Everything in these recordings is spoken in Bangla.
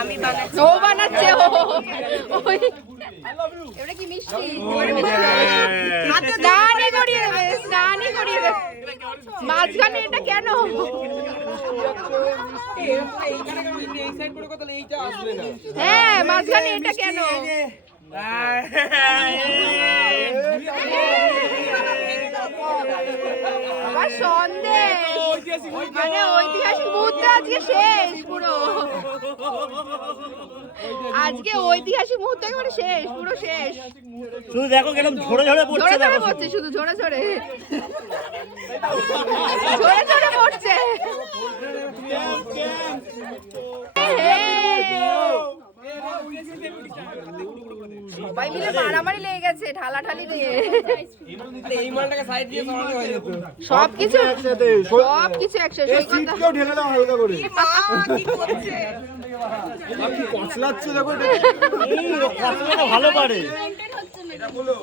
আমি বানাচ্ছি, ও বানাচ্ছে। এটা কি মিষ্টি? স্নানই করিয়ে দেবে, স্নানই করিয়ে দেবে। মাঝখানে এটা কেন? হ্যাঁ, মাঝখানে এটা কেন? আবার সন্দেহ, মানে ঐতিহাসিক মুহূর্ত আজকে শেষ পুরো। আজকে ঐতিহাসিক মুহূর্ত একেবারে শেষ, পুরো শেষ। শুধু দেখো কেরকম ঝরে ঝরে পড়ছে, ঝরে ঝরে পড়ছে, শুধু ঝরে ঝরে ঝরে ঝরে পড়ছে। সবাই মিলে মারামারি লেগে গেছে ঢালাঢালি দিয়ে। সবকিছু ভালো পারে।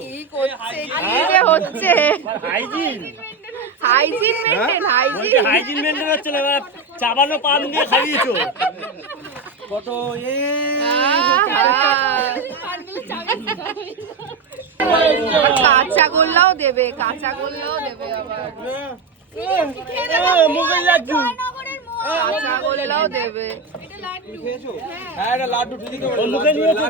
কি করছে, কি যে হচ্ছে? হাইজিন মেইনটেইন হচ্ছে না, চাবানো পান দিয়ে খাইয়েছো। কত কাঁচা গোল্লাও দেবে, কাঁচা গোল্লাও দেবে আবার, মুখে যাচ্ছু, কাঁচা গোল্লাও দেবে। মুখে নিয়েছো।